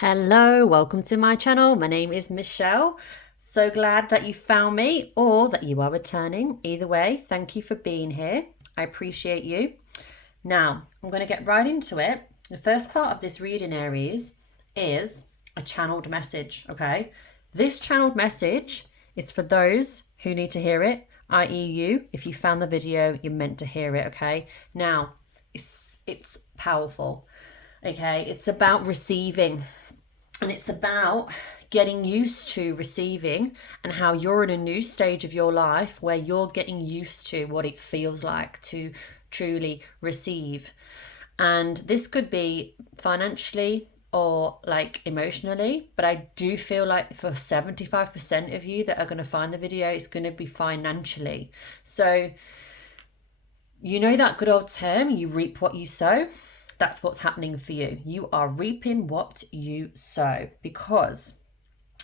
Hello, welcome to my channel. My name is Michelle. So glad that you found me or that you are returning. Either way, thank you for being here. I appreciate you. Now, I'm going to get right into it. The first part of this reading, Aries, is a channeled message, okay? This channeled message is for those who need to hear it, i.e. you. If you found the video, you're meant to hear it, okay? Now, it's powerful, okay? It's about receiving. And it's about getting used to receiving and how you're in a new stage of your life where you're getting used to what it feels like to truly receive. And this could be financially or like emotionally, but I do feel like for 75% of you that are going to find the video, it's going to be financially. So, you know that good old term, you reap what you sow. That's what's happening for you. You are reaping what you sow because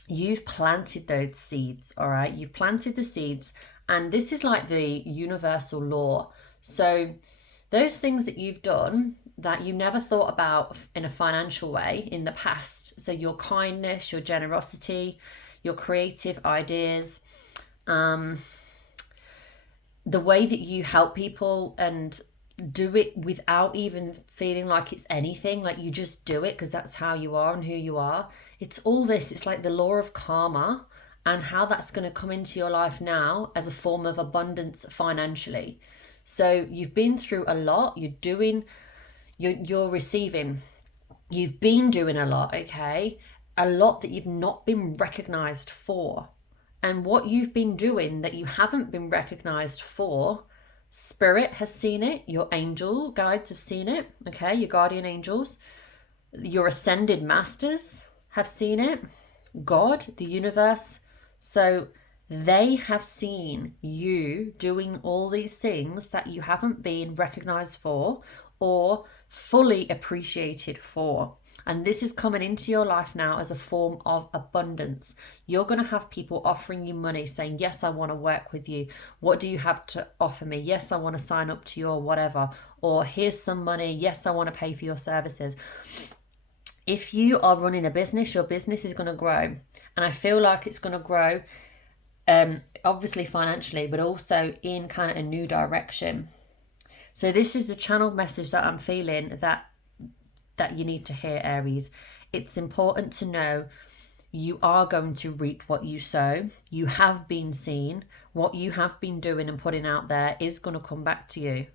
you've planted those seeds, all right? You've planted the seeds, and this is like the universal law. So those things that you've done that you never thought about in a financial way in the past, so your kindness, your generosity, your creative ideas, the way that you help people and do it without even feeling like it's anything, like you just do it because that's how you are and who you are. It's all this, it's like the law of karma and how that's going to come into your life now as a form of abundance financially. So you've been through a lot, you're receiving, you've been doing a lot, okay? A lot that you've not been recognized for. And what you've been doing that you haven't been recognized for, Spirit has seen it, your angel guides have seen it, okay, your guardian angels, your ascended masters have seen it, God, the universe. So they have seen you doing all these things that you haven't been recognized for or fully appreciated for. And this is coming into your life now as a form of abundance. You're going to have people offering you money saying, yes, I want to work with you. What do you have to offer me? Yes, I want to sign up to your whatever. Or here's some money. Yes, I want to pay for your services. If you are running a business, your business is going to grow. And I feel like it's going to grow, obviously financially, but also in kind of a new direction. So this is the channeled message that I'm feeling that you need to hear, Aries. It's important to know you are going to reap what you sow. You have been seen. What you have been doing and putting out there is going to come back to you.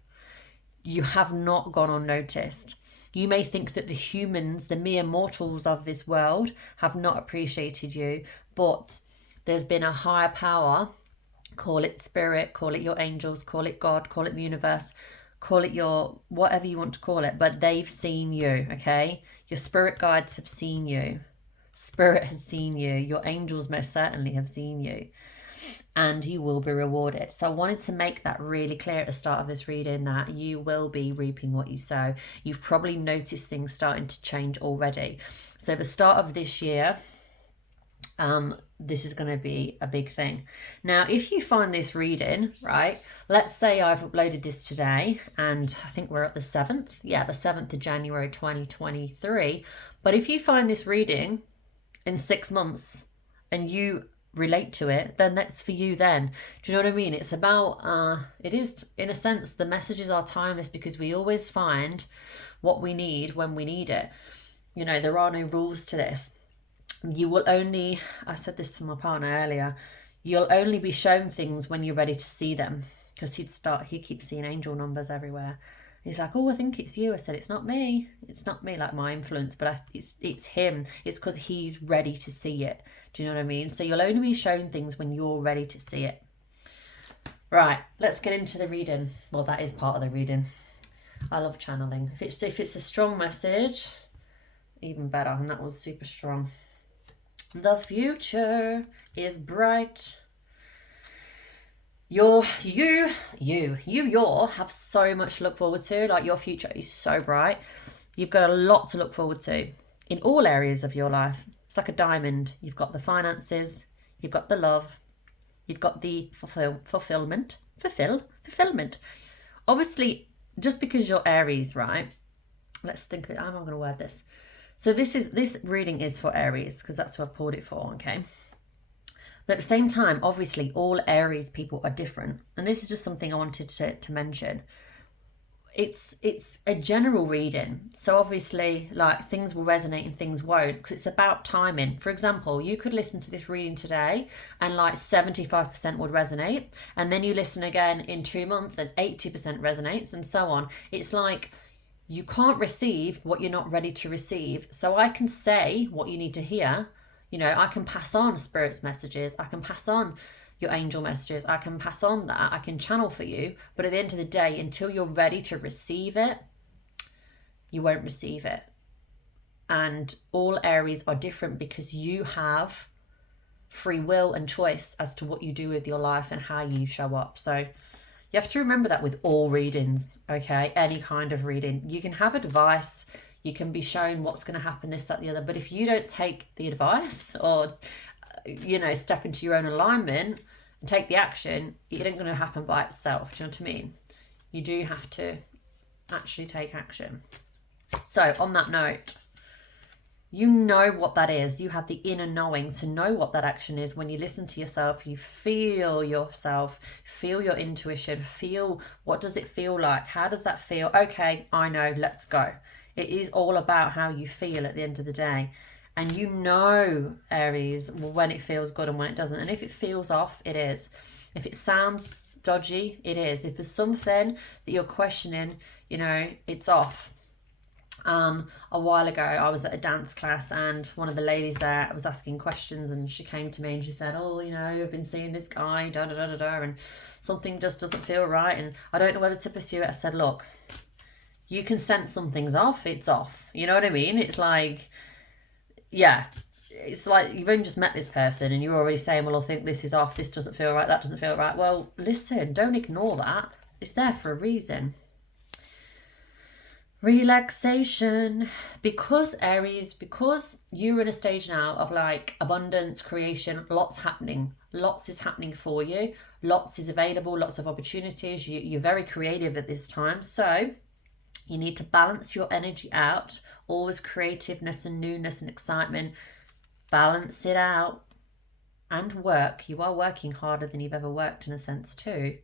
You have not gone unnoticed. You may think that the humans, the mere mortals of this world, have not appreciated you, but there's been a higher power, call it spirit, call it your angels, call it God, call it the universe, call it your whatever you want to call it, but they've seen you, okay? Your spirit guides have seen you. Spirit has seen you. Your angels most certainly have seen you. And you will be rewarded. So I wanted to make that really clear at the start of this reading that you will be reaping what you sow. You've probably noticed things starting to change already. So the start of this year, this is going to be a big thing. Now, if you find this reading, right, let's say I've uploaded this today and I think we're at the 7th. Yeah, the 7th of January, 2023. But if you find this reading in 6 months and you relate to it, then that's for you then. Do you know what I mean? It's about, it is, in a sense, the messages are timeless because we always find what we need when we need it. You know, there are no rules to this. You will only, I said this to my partner earlier, you'll only be shown things when you're ready to see them, because he keeps seeing angel numbers everywhere. He's like, oh, I think it's you. I said, it's not me, like my influence, but it's him. It's because he's ready to see it. Do you know what I mean? So you'll only be shown things when you're ready to see it. Right, let's get into the reading. Well, that is part of the reading. I love channeling. If it's a strong message, even better, and that was super strong. The future is bright. You have so much to look forward to. Like, your future is so bright. You've got a lot to look forward to in all areas of your life. It's like a diamond. You've got the finances, you've got the love, you've got the fulfillment. Obviously, just because you're Aries, right? Let's think, how am I going to word this? So this reading is for Aries, because that's who I've pulled it for, okay? But at the same time, obviously, all Aries people are different. And this is just something I wanted to mention. It's a general reading. So obviously, like, things will resonate and things won't, because it's about timing. For example, you could listen to this reading today and like 75% would resonate. And then you listen again in 2 months and 80% resonates, and so on. It's like, you can't receive what you're not ready to receive. So I can say what you need to hear. You know, I can pass on spirit's messages. I can pass on your angel messages. I can pass on that. I can channel for you. But at the end of the day, until you're ready to receive it, you won't receive it. And all Aries are different because you have free will and choice as to what you do with your life and how you show up. So you have to remember that with all readings, okay? Any kind of reading. You can have advice. You can be shown what's going to happen, this, that, the other. But if you don't take the advice or, you know, step into your own alignment and take the action, it ain't going to happen by itself. Do you know what I mean? You do have to actually take action. So on that note, you know what that is. You have the inner knowing to know what that action is. When you listen to yourself, you feel yourself, feel your intuition, feel what does it feel like? How does that feel? Okay, I know, let's go. It is all about how you feel at the end of the day. And you know, Aries, when it feels good and when it doesn't. And if it feels off, it is. If it sounds dodgy, it is. If there's something that you're questioning, you know, it's off. A while ago, I was at a dance class and one of the ladies there was asking questions, and she came to me and she said, oh, you know, I've been seeing this guy, da da da da da, and something just doesn't feel right and I don't know whether to pursue it. I said, look, you can sense something's off, it's off. You know what I mean? It's like, yeah, it's like you've only just met this person and you're already saying, well, I think this is off, this doesn't feel right, that doesn't feel right. Well, listen, don't ignore that. It's there for a reason. Relaxation. Because Aries, because you're in a stage now of like abundance, creation, lots happening. Lots is happening for you. Lots is available, lots of opportunities. You're very creative at this time. So you need to balance your energy out. Always creativeness and newness and excitement. Balance it out and work. You are working harder than you've ever worked in a sense too.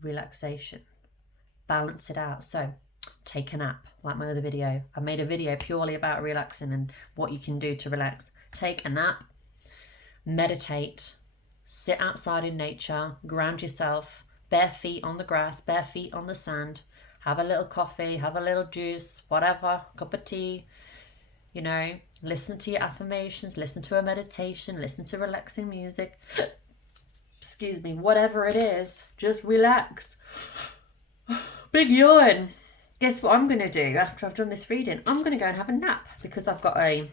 Relaxation. Balance it out. So take a nap, like my other video. I made a video purely about relaxing and what you can do to relax. Take a nap, meditate, sit outside in nature, ground yourself, bare feet on the grass, bare feet on the sand, have a little coffee, have a little juice, whatever, cup of tea, you know, listen to your affirmations, listen to a meditation, listen to relaxing music, excuse me, whatever it is, just relax. Big yawn. Guess what I'm going to do after I've done this reading? I'm going to go and have a nap because I've got I've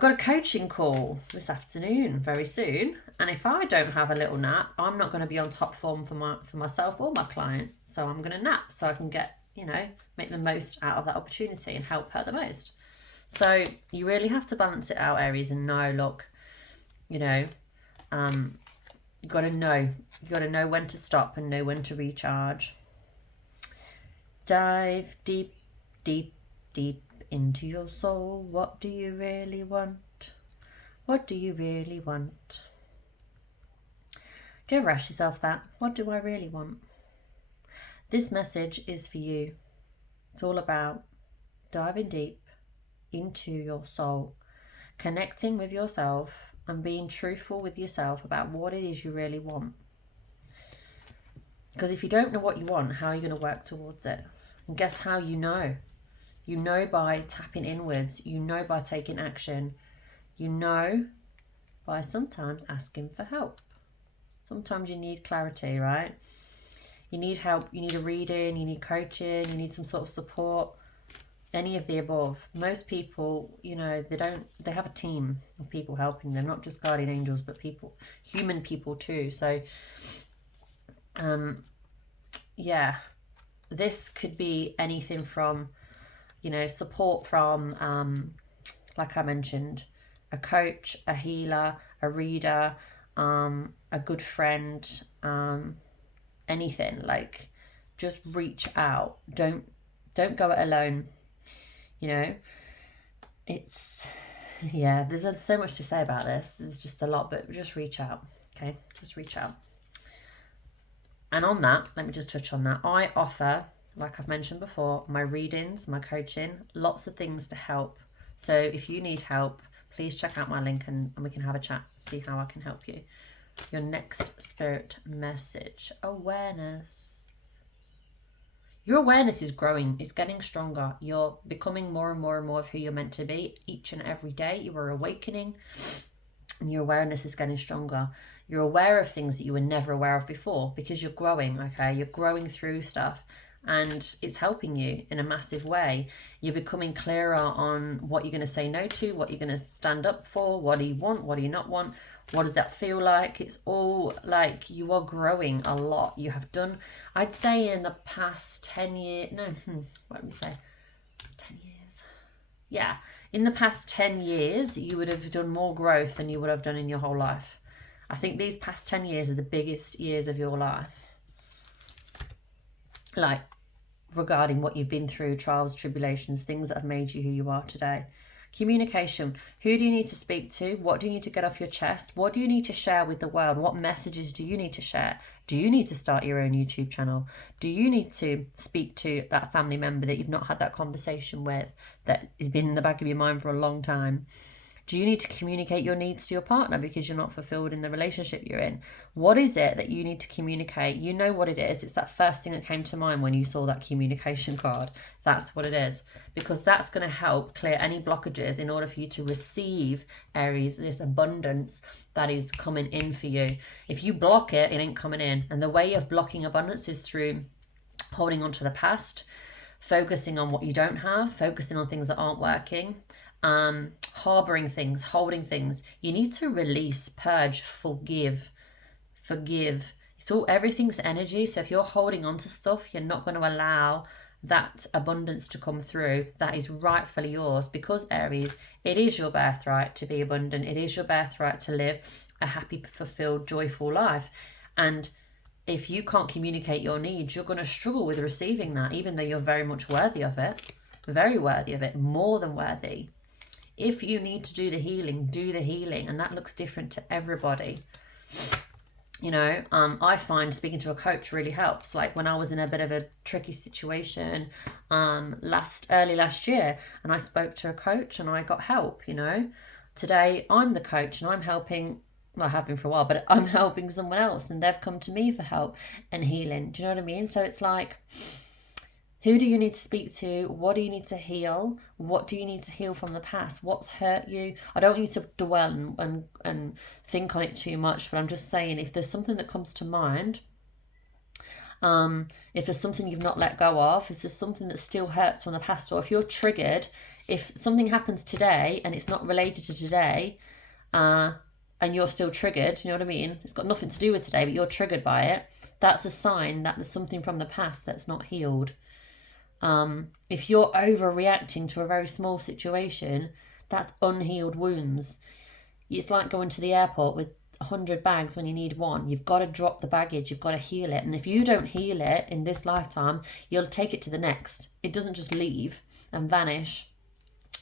got a coaching call this afternoon very soon, and if I don't have a little nap, I'm not going to be on top form for myself or my client. So I'm going to nap so I can get, you know, make the most out of that opportunity and help her the most. So you really have to balance it out, Aries, and know, look, you know, you got to know when to stop and know when to recharge. Dive deep, deep, deep into your soul. What do you really want? What do you really want? Do you ever ask yourself that? What do I really want? This message is for you. It's all about diving deep into your soul, connecting with yourself and being truthful with yourself about what it is you really want. Because if you don't know what you want, how are you going to work towards it? And guess how you know? You know by tapping inwards. You know by taking action. You know by sometimes asking for help. Sometimes you need clarity, right? You need help. You need a reading. You need coaching. You need some sort of support. Any of the above. Most people, you know, they have a team of people helping them, not just guardian angels, but people, human people too. So, yeah, this could be anything from, you know, support from, like I mentioned, a coach, a healer, a reader, a good friend, anything like just reach out. Don't go it alone. You know, it's, yeah, there's so much to say about this. There's just a lot, but just reach out. Okay, just reach out. And on that, let me just touch on that. I offer, like I've mentioned before, my readings, my coaching, lots of things to help. So if you need help, please check out my link and we can have a chat, see how I can help you. Your next spirit message, awareness. Your awareness is growing. It's getting stronger. You're becoming more and more and more of who you're meant to be each and every day. You are awakening and your awareness is getting stronger. You're aware of things that you were never aware of before because you're growing, okay? You're growing through stuff and it's helping you in a massive way. You're becoming clearer on what you're going to say no to, what you're going to stand up for, what do you want, what do you not want, what does that feel like? It's all like you are growing a lot. You have done, I'd say in the past 10 years, what did we say? 10 years. Yeah, in the past 10 years, you would have done more growth than you would have done in your whole life. I think these past 10 years are the biggest years of your life. Like, regarding what you've been through, trials, tribulations, things that have made you who you are today. Communication. Who do you need to speak to? What do you need to get off your chest? What do you need to share with the world? What messages do you need to share? Do you need to start your own YouTube channel? Do you need to speak to that family member that you've not had that conversation with, that has been in the back of your mind for a long time? Do you need to communicate your needs to your partner because you're not fulfilled in the relationship you're in? What is it that you need to communicate? You know what it is. It's that first thing that came to mind when you saw that communication card. That's what it is. Because that's going to help clear any blockages in order for you to receive, Aries, this abundance that is coming in for you. If you block it, it ain't coming in. And the way of blocking abundance is through holding on to the past, focusing on what you don't have, focusing on things that aren't working, harboring things, holding things. You need to release, purge, forgive. It's all, everything's energy. So if you're holding on to stuff, you're not going to allow that abundance to come through that is rightfully yours, because Aries, it is your birthright to be abundant. It is your birthright to live a happy, fulfilled, joyful life. And if you can't communicate your needs, you're going to struggle with receiving that, even though you're very much worthy of it, very worthy of it, more than worthy. If you need to do the healing, do the healing. And that looks different to everybody. You know, I find speaking to a coach really helps. Like when I was in a bit of a tricky situation early last year, and I spoke to a coach and I got help, you know. Today, I'm the coach and I'm helping, well, I have been for a while, but I'm helping someone else and they've come to me for help and healing. Do you know what I mean? So it's like, who do you need to speak to? What do you need to heal? What do you need to heal from the past? What's hurt you? I don't want you to dwell and think on it too much, but I'm just saying, if there's something that comes to mind, if there's something you've not let go of, if there's something that still hurts from the past, or if you're triggered, if something happens today and it's not related to today, and you're still triggered, you know what I mean? It's got nothing to do with today, but you're triggered by it. That's a sign that there's something from the past that's not healed. If you're overreacting to a very small situation, that's unhealed wounds. It's like going to the airport with 100 bags when you need one. You've got to drop the baggage. You've got to heal it. And if you don't heal it in this lifetime, you'll take it to the next. It doesn't just leave and vanish.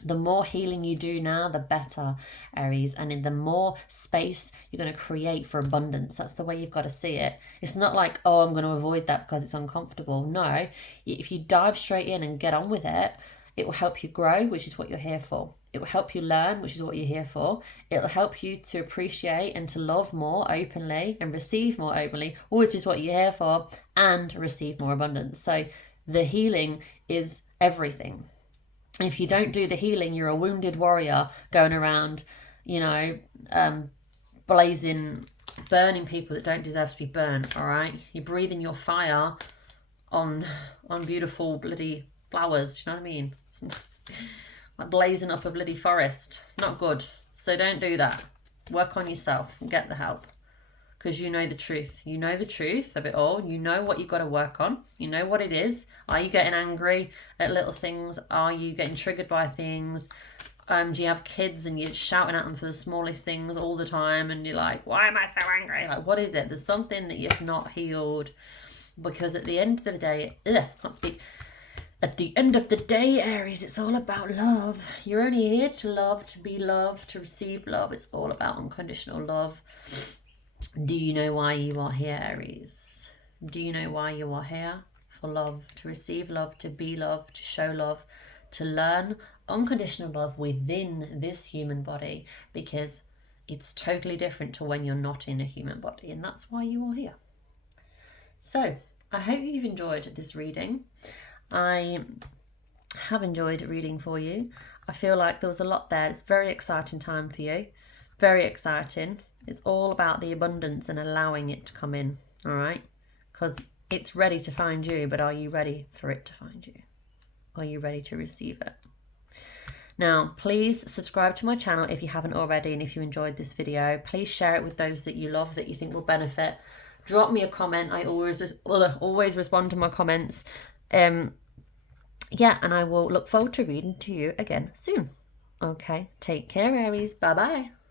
The more healing you do now, the better, Aries. And in the more space you're going to create for abundance. That's the way you've got to see it. It's not like, oh, I'm going to avoid that because it's uncomfortable. No, if you dive straight in and get on with it, it will help you grow, which is what you're here for. It will help you learn, which is what you're here for. It'll help you to appreciate and to love more openly and receive more openly, which is what you're here for, and receive more abundance. So the healing is everything. If you don't do the healing, you're a wounded warrior going around, you know, burning people that don't deserve to be burnt, all right? You're breathing your fire on beautiful bloody flowers, do you know what I mean? It's like blazing up a bloody forest. Not good. So don't do that. Work on yourself and get the help. Because you know the truth. You know the truth of it all. You know what you've got to work on. You know what it is. Are you getting angry at little things? Are you getting triggered by things? Do you have kids and you're shouting at them for the smallest things all the time and you're like, why am I so angry? Like, what is it? There's something that you've not healed. Because at the end of the day, can't speak. At the end of the day, Aries, it's all about love. You're only here to love, to be loved, to receive love. It's all about unconditional love. Do you know why you are here, Aries? Do you know why you are here? For love, to receive love, to be loved, to show love, to learn unconditional love within this human body, because it's totally different to when you're not in a human body, and that's why you are here. So I hope you've enjoyed this reading. I have enjoyed reading for you. I feel like there was a lot there. It's a very exciting time for you. Very exciting. It's all about the abundance and allowing it to come in, all right? Because it's ready to find you, but are you ready for it to find you? Are you ready to receive it? Now, please subscribe to my channel if you haven't already, and if you enjoyed this video, please share it with those that you love, that you think will benefit. Drop me a comment. I always respond to my comments. Yeah, and I will look forward to reading to you again soon. Okay, take care, Aries. Bye-bye.